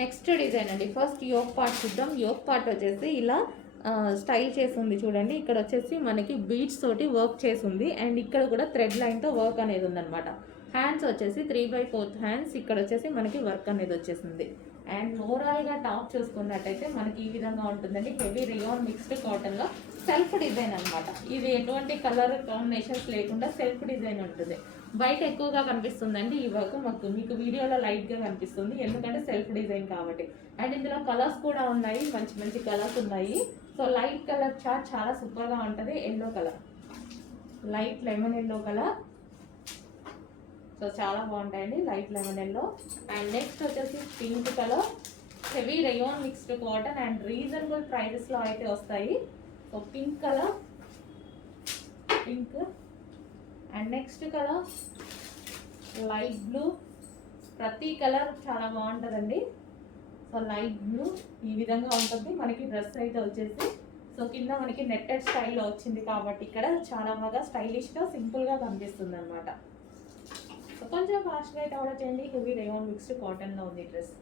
Next design అండి. First yoke part చూద్దాం. Yoke part వచ్చేసి ఇలా స్టైల్ చేసింది చూడండి. ఇక్కడ వచ్చేసి మనకి బీడ్స్ తోటి వర్క్ చేసింది అండ్ ఇక్కడ కూడా థ్రెడ్ లైన్తో వర్క్ అనేది ఉందన్నమాట. హ్యాండ్స్ వచ్చేసి 3/4 హ్యాండ్స్. ఇక్కడ వచ్చేసి మనకి వర్క్ అనేది వచ్చేసింది. అండ్ ఓవరాల్గా టాప్ చూసుకున్నట్టయితే మనకి ఈ విధంగా ఉంటుందండి. హెవీ రియాన్ మిక్స్డ్ కాటన్లో సెల్ఫ్ డిజైన్ అనమాట. ఇది ఎటువంటి కలర్ కాంబినేషన్స్ లేకుండా సెల్ఫ్ డిజైన్ ఉంటుంది. బయట ఎక్కువగా కనిపిస్తుందండి ఈ వర్క్, మీకు వీడియోలో లైట్గా కనిపిస్తుంది ఎందుకంటే సెల్ఫ్ డిజైన్ కాబట్టి. అండ్ ఇందులో కలర్స్ కూడా ఉన్నాయి, మంచి మంచి కలర్స్ ఉన్నాయి. సో లైట్ కలర్ చార్ట్ చాలా సూపర్గా ఉంటుంది. Yellow colour, light lemon yellow colour. So చాలా బాగుంటాయండి light lemon yellow. And next వచ్చేసి pink colour, heavy rayon mixed cotton and reasonable ప్రైజెస్లో అయితే వస్తాయి. So pink colour, pink. And next colour light blue. ప్రతి కలర్ చాలా బాగుంటుందండి. సో లైట్ బ్లూ ఈ విధంగా ఉంటుంది మనకి. డ్రెస్ అయితే వచ్చేసి సో కింద మనకి నెట్టెడ్ స్టైల్లో వచ్చింది కాబట్టి ఇక్కడ చాలా బాగా స్టైలిష్గా సింపుల్గా కనిపిస్తుంది అనమాట. సో కొంచెం ఫాస్ట్గా అయితే ఆర్డర్ చేయండి. హెవీ రేయాన్ మిక్స్డ్ కాటన్లో ఉంది డ్రెస్.